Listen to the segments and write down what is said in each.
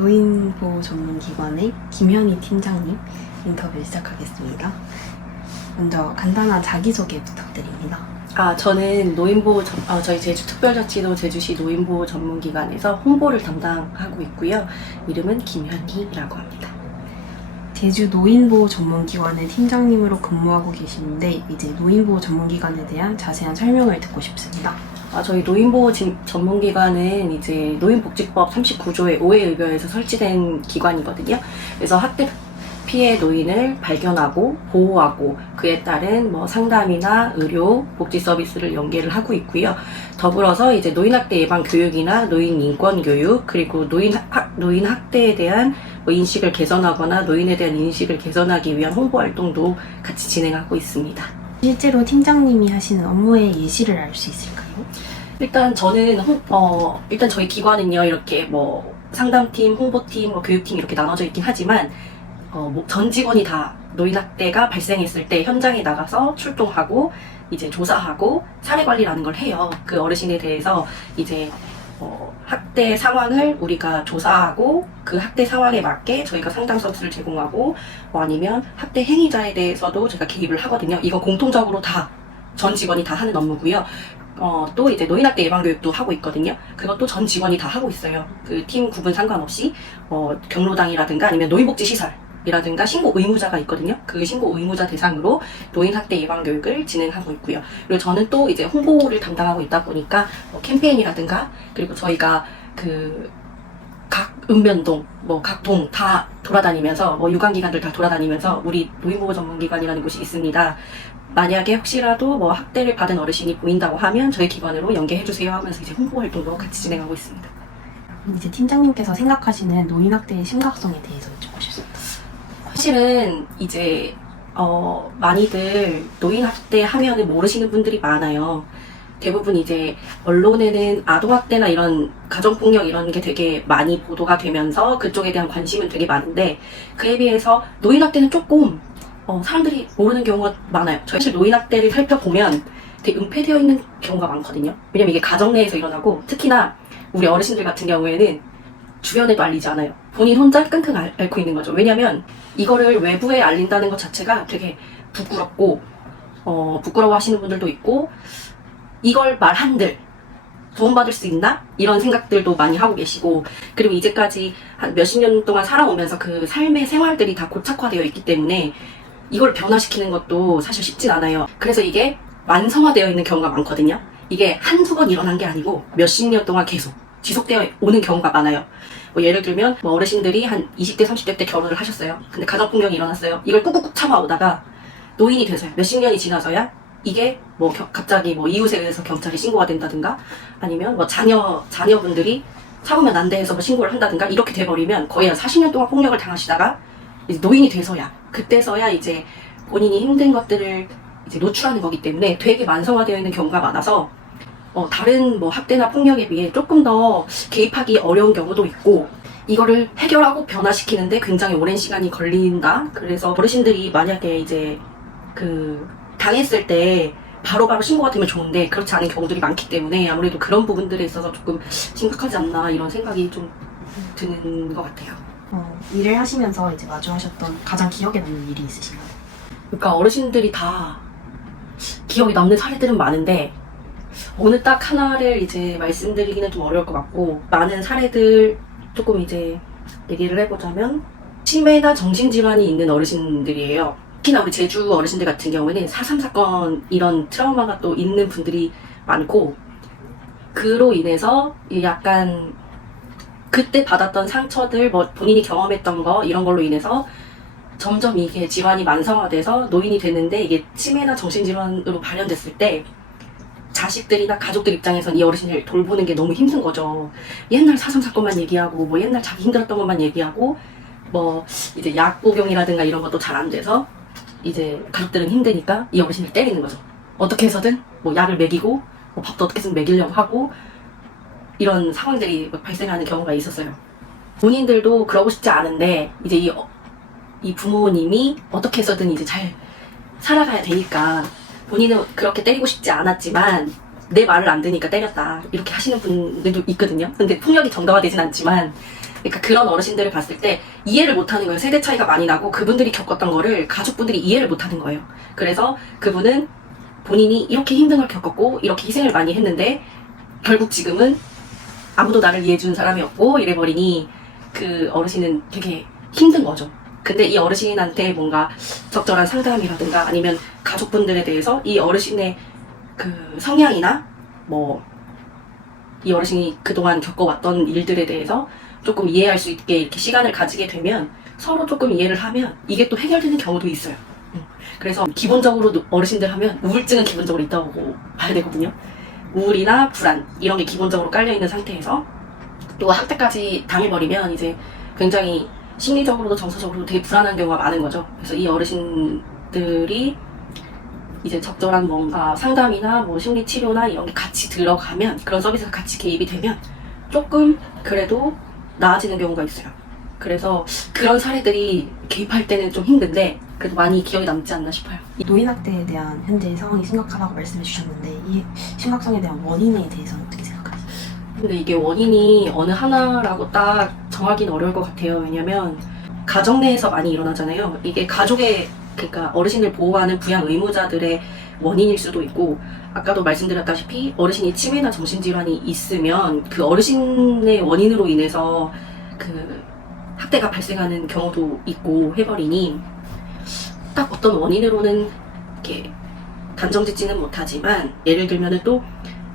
노인보호 전문기관의 김현희 팀장님 인터뷰 시작하겠습니다. 먼저 간단한 자기소개 부탁드립니다. 저는 저희 제주특별자치도 제주시 노인보호 전문기관에서 홍보를 담당하고 있고요. 이름은 김현희라고 합니다. 제주 노인보호 전문기관의 팀장님으로 근무하고 계시는데 이제 노인보호 전문기관에 대한 자세한 설명을 듣고 싶습니다. 저희 노인보호 전문기관은 이제 노인복지법 39조의 5회 의거에서 설치된 기관이거든요. 그래서 학대 피해 노인을 발견하고 보호하고 그에 따른 상담이나 의료, 복지 서비스를 연계를 하고 있고요. 더불어서 이제 노인학대 예방 교육이나 노인 인권 교육, 그리고 노인 학대에 대한 인식을 개선하거나 노인에 대한 인식을 개선하기 위한 홍보 활동도 같이 진행하고 있습니다. 실제로 팀장님이 하시는 업무의 예시를 알 수 있을까요? 일단 일단 저희 기관은요, 이렇게 상담팀, 홍보팀, 교육팀 이렇게 나눠져 있긴 하지만 전 직원이 다 노인학대가 발생했을 때 현장에 나가서 출동하고 이제 조사하고 사례 관리라는 걸 해요. 그 어르신에 대해서 이제 학대 상황을 우리가 조사하고 그 학대 상황에 맞게 저희가 상담 서비스를 제공하고 아니면 학대 행위자에 대해서도 저희가 개입을 하거든요. 이거 공통적으로 다 전 직원이 다 하는 업무고요. 또 이제 노인학대 예방교육도 하고 있거든요. 그것도 전 직원이 다 하고 있어요. 그 팀 구분 상관없이 경로당이라든가 아니면 노인복지시설 이라든가 신고 의무자가 있거든요. 그 신고 의무자 대상으로 노인학대 예방교육을 진행하고 있고요. 그리고 저는 또 이제 홍보를 담당하고 있다 보니까 캠페인이라든가 그리고 저희가 각 읍면동, 각 동 다 돌아다니면서 유관기관들 다 돌아다니면서 우리 노인보호 전문기관이라는 곳이 있습니다. 만약에 혹시라도 학대를 받은 어르신이 보인다고 하면 저희 기관으로 연계해주세요 하면서 이제 홍보 활동도 같이 진행하고 있습니다. 이제 팀장님께서 생각하시는 노인학대의 심각성에 대해서 여쭤보고 싶습니다. 사실은 이제 많이들 노인학대 하면은 모르시는 분들이 많아요. 대부분 이제 언론에는 아동학대나 이런 가정폭력 이런 게 되게 많이 보도가 되면서 그쪽에 대한 관심은 되게 많은데 그에 비해서 노인학대는 조금 사람들이 모르는 경우가 많아요. 저희 사실 노인학대를 살펴보면 되게 은폐되어 있는 경우가 많거든요. 왜냐면 이게 가정 내에서 일어나고 특히나 우리 어르신들 같은 경우에는 주변에도 알리지 않아요. 본인 혼자 끙끙 앓고 있는 거죠. 왜냐면 이거를 외부에 알린다는 것 자체가 되게 부끄럽고 부끄러워 하시는 분들도 있고 이걸 말한들 도움받을 수 있나? 이런 생각들도 많이 하고 계시고 그리고 이제까지 한 몇십 년 동안 살아오면서 그 삶의 생활들이 다 고착화되어 있기 때문에 이걸 변화시키는 것도 사실 쉽진 않아요. 그래서 이게 완성화되어 있는 경우가 많거든요. 이게 한두 번 일어난 게 아니고 몇십 년 동안 계속 지속되어 오는 경우가 많아요. 예를 들면 어르신들이 한 20대 30대 때 결혼을 하셨어요. 근데 가정폭력이 일어났어요. 이걸 꾹꾹꾹 참아오다가 노인이 돼서야 몇십 년이 지나서야 이게 갑자기 이웃에 의해서 경찰에 신고가 된다든가 아니면 자녀분들이 참으면 안 돼 해서 신고를 한다든가 이렇게 돼버리면 거의 한 40년 동안 폭력을 당하시다가 이제 노인이 돼서야 그때서야 이제 본인이 힘든 것들을 이제 노출하는 거기 때문에 되게 만성화되어 있는 경우가 많아서 다른 학대나 폭력에 비해 조금 더 개입하기 어려운 경우도 있고 이거를 해결하고 변화시키는데 굉장히 오랜 시간이 걸린다. 그래서 어르신들이 만약에 이제 당했을 때 바로바로 신고가 되면 좋은데 그렇지 않은 경우들이 많기 때문에 아무래도 그런 부분들에 있어서 조금 심각하지 않나 이런 생각이 좀 드는 것 같아요. 일을 하시면서 이제 마주하셨던 가장 기억에 남는 일이 있으신가요? 그러니까 어르신들이 다 기억에 남는 사례들은 많은데 어느 딱 하나를 이제 말씀드리기는 좀 어려울 것 같고 많은 사례들 조금 이제 얘기를 해보자면 치매나 정신질환이 있는 어르신들이에요. 특히나 우리 제주 어르신들 같은 경우에는 4.3 사건 이런 트라우마가 또 있는 분들이 많고 그로 인해서 약간 그때 받았던 상처들 본인이 경험했던 거 이런 걸로 인해서 점점 이게 질환이 만성화돼서 노인이 되는데 이게 치매나 정신질환으로 발현됐을 때 자식들이나 가족들 입장에선 이 어르신을 돌보는 게 너무 힘든 거죠. 옛날 4.3 사건만 얘기하고 옛날 자기 힘들었던 것만 얘기하고 이제 약 복용이라든가 이런 것도 잘 안 돼서 이제 가족들은 힘드니까 이 어르신을 때리는 거죠. 어떻게 해서든 약을 먹이고 밥도 어떻게든 먹이려고 하고 이런 상황들이 발생하는 경우가 있었어요. 본인들도 그러고 싶지 않은데 이제 이 부모님이 어떻게 해서든 이제 잘 살아가야 되니까 본인은 그렇게 때리고 싶지 않았지만 내 말을 안 듣으니까 때렸다 이렇게 하시는 분들도 있거든요. 근데 폭력이 정당화되진 않지만 그러니까 그런 어르신들을 봤을 때 이해를 못하는 거예요. 세대 차이가 많이 나고 그분들이 겪었던 거를 가족분들이 이해를 못하는 거예요. 그래서 그분은 본인이 이렇게 힘든 걸 겪었고 이렇게 희생을 많이 했는데 결국 지금은 아무도 나를 이해해주는 사람이 없고 이래버리니 그 어르신은 되게 힘든 거죠. 근데 이 어르신한테 뭔가 적절한 상담이라든가 아니면 가족분들에 대해서 이 어르신의 그 성향이나 뭐 이 어르신이 그동안 겪어왔던 일들에 대해서 조금 이해할 수 있게 이렇게 시간을 가지게 되면 서로 조금 이해를 하면 이게 또 해결되는 경우도 있어요. 그래서 기본적으로 어르신들 하면 우울증은 기본적으로 있다고 봐야 되거든요. 우울이나 불안 이런 게 기본적으로 깔려있는 상태에서 또 학대까지 당해버리면 이제 굉장히 심리적으로도 정서적으로도 되게 불안한 경우가 많은 거죠. 그래서 이 어르신들이 이제 적절한 뭔가 상담이나 뭐 심리 치료나 이런 게 같이 들어가면 그런 서비스가 같이 개입이 되면 조금 그래도 나아지는 경우가 있어요. 그래서 그런 사례들이 개입할 때는 좀 힘든데 그래도 많이 기억에 남지 않나 싶어요. 이 노인학대에 대한 현재 상황이 심각하다고 말씀해 주셨는데 이 심각성에 대한 원인에 대해서는 어떻게 생각하세요? 근데 이게 원인이 어느 하나라고 딱 정하기는 어려울 것 같아요. 왜냐면 가정 내에서 많이 일어나잖아요. 이게 가족의 그러니까 어르신을 보호하는 부양 의무자들의 원인일 수도 있고 아까도 말씀드렸다시피 어르신이 치매나 정신질환이 있으면 그 어르신의 원인으로 인해서 그 학대가 발생하는 경우도 있고 해버리니 딱 어떤 원인으로는 이렇게 단정짓지는 못하지만 예를 들면은 또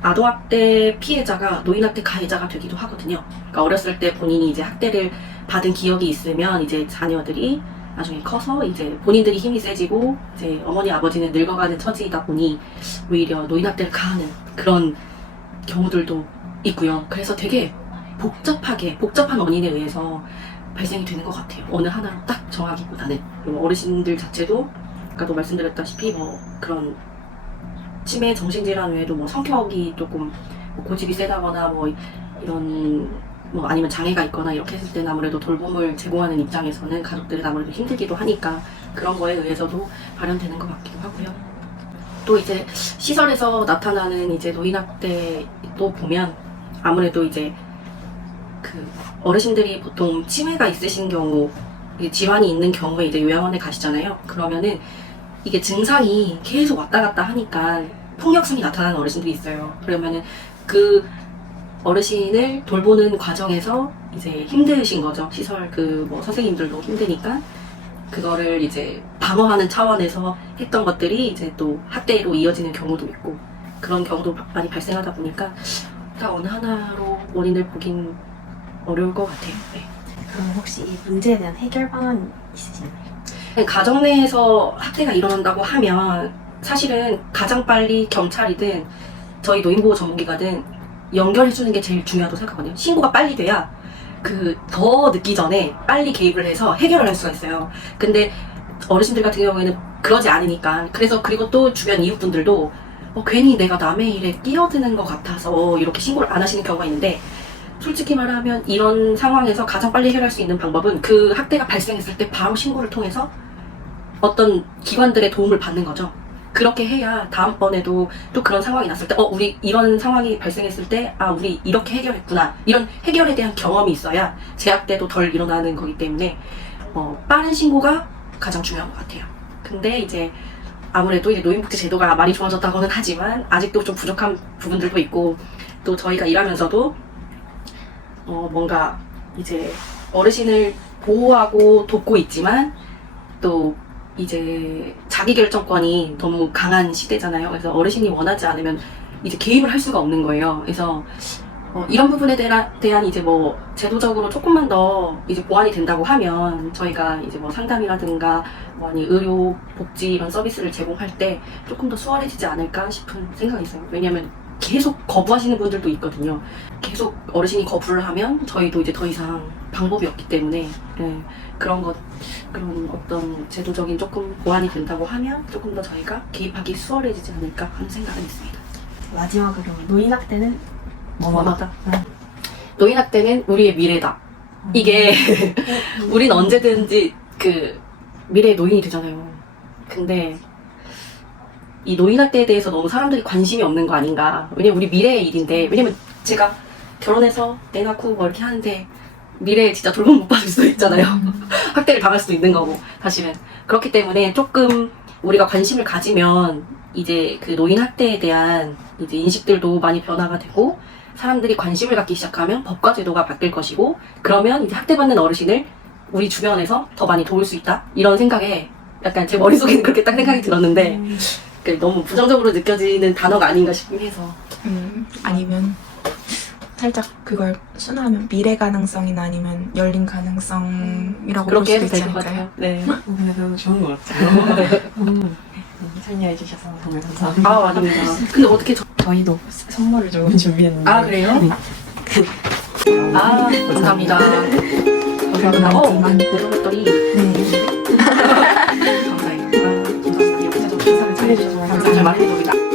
아동학대 피해자가 노인학대 가해자가 되기도 하거든요. 그러니까 어렸을 때 본인이 이제 학대를 받은 기억이 있으면 이제 자녀들이 나중에 커서 이제 본인들이 힘이 세지고 이제 어머니 아버지는 늙어가는 처지이다 보니 오히려 노인학대를 가하는 그런 경우들도 있고요. 그래서 되게 복잡한 원인에 의해서 발생이 되는 것 같아요. 어느 하나로 딱 정하기보다는 어르신들 자체도 아까도 말씀드렸다시피 뭐 그런 치매 정신질환 외에도 뭐 성격이 조금 뭐 고집이 세다거나 뭐 이런 뭐 아니면 장애가 있거나 이렇게 했을 때는 아무래도 돌봄을 제공하는 입장에서는 가족들이 아무래도 힘들기도 하니까 그런 거에 의해서도 발현되는 것 같기도 하고요. 또 이제 시설에서 나타나는 이제 노인학대도 보면 아무래도 이제 그 어르신들이 보통 치매가 있으신 경우 질환이 있는 경우에 이제 요양원에 가시잖아요. 그러면은 이게 증상이 계속 왔다 갔다 하니까 폭력성이 나타나는 어르신들이 있어요. 그러면은 그 어르신을 돌보는 과정에서 이제 힘드신 거죠. 시설 그 뭐 선생님들도 힘드니까 그거를 이제 방어하는 차원에서 했던 것들이 이제 또 학대로 이어지는 경우도 있고 그런 경우도 많이 발생하다 보니까 딱 어느 하나로 원인을 보긴 어려울 것 같아요. 네. 그럼 혹시 이 문제에 대한 해결 방안이 있으신가요? 가정 내에서 학대가 일어난다고 하면 사실은 가장 빨리 경찰이든 저희 노인보호 전문기관은 연결해주는 게 제일 중요하다고 생각하거든요. 신고가 빨리 돼야 더 늦기 전에 빨리 개입을 해서 해결을 할 수가 있어요. 근데 어르신들 같은 경우에는 그러지 않으니까 그리고 또 주변 이웃분들도 괜히 내가 남의 일에 끼어드는 것 같아서 이렇게 신고를 안 하시는 경우가 있는데 솔직히 말하면 이런 상황에서 가장 빨리 해결할 수 있는 방법은 그 학대가 발생했을 때 바로 신고를 통해서 어떤 기관들의 도움을 받는 거죠. 그렇게 해야 다음번에도 또 그런 상황이 났을 때 우리 이런 상황이 발생했을 때 우리 이렇게 해결했구나 이런 해결에 대한 경험이 있어야 재학대도 덜 일어나는 거기 때문에 빠른 신고가 가장 중요한 것 같아요. 근데 이제 아무래도 이제 노인복지 제도가 많이 좋아졌다고는 하지만 아직도 좀 부족한 부분들도 있고 또 저희가 일하면서도 뭔가 이제 어르신을 보호하고 돕고 있지만 또 이제 자기결정권이 너무 강한 시대잖아요. 그래서 어르신이 원하지 않으면 이제 개입을 할 수가 없는 거예요. 그래서 이런 부분에 대한 이제 뭐 제도적으로 조금만 더 이제 보완이 된다고 하면 저희가 이제 뭐 상담이라든가 뭐 아니 의료 복지 이런 서비스를 제공할 때 조금 더 수월해지지 않을까 싶은 생각이 있어요. 왜냐하면 계속 거부하시는 분들도 있거든요. 계속 어르신이 거부를 하면 저희도 이제 더 이상 방법이 없기 때문에 그런 어떤 제도적인 조금 보완이 된다고 하면 조금 더 저희가 개입하기 수월해지지 않을까 하는 생각은 있습니다. 마지막으로 노인학대는 뭐뭐다? 노인학대는 우리의 미래다. 이게 우린 언제든지 그 미래의 노인이 되잖아요. 근데 이 노인학대에 대해서 너무 사람들이 관심이 없는 거 아닌가. 왜냐면 우리 미래의 일인데, 왜냐면 제가 결혼해서 애 낳고 뭐 이렇게 하는데 미래에 진짜 돌봄 못 받을 수도 있잖아요. 학대를 당할 수도 있는 거고, 사실은. 그렇기 때문에 조금 우리가 관심을 가지면 이제 그 노인 학대에 대한 이제 인식들도 많이 변화가 되고, 사람들이 관심을 갖기 시작하면 법과 제도가 바뀔 것이고, 그러면 이제 학대받는 어르신을 우리 주변에서 더 많이 도울 수 있다? 이런 생각에 약간 제 머릿속에는 그렇게 딱 생각이 들었는데, 너무 부정적으로 느껴지는 단어가 아닌가 싶긴 해서. 아니면 살짝 그걸 순화하면 미래 가능성이나 아니면 열린 가능성이라고 볼 그렇게 수도 해도 있지 될 것 않을까요? 같아요. 네. 그래서 좋은 것 같아요. 참여해주셔서 정말 감사합니다. 아, 아닙니다. 근데 어떻게 저희도 선물을 좀 준비했는데. 아, 그래요? 네. 아, 감사합니다. 감사합니다. 내려갔더니. 네. 감사해요. 아, 감사합니다. 이렇게 해서 인사를 잘해주셔서 감사합니다. 잘 말해줍니다.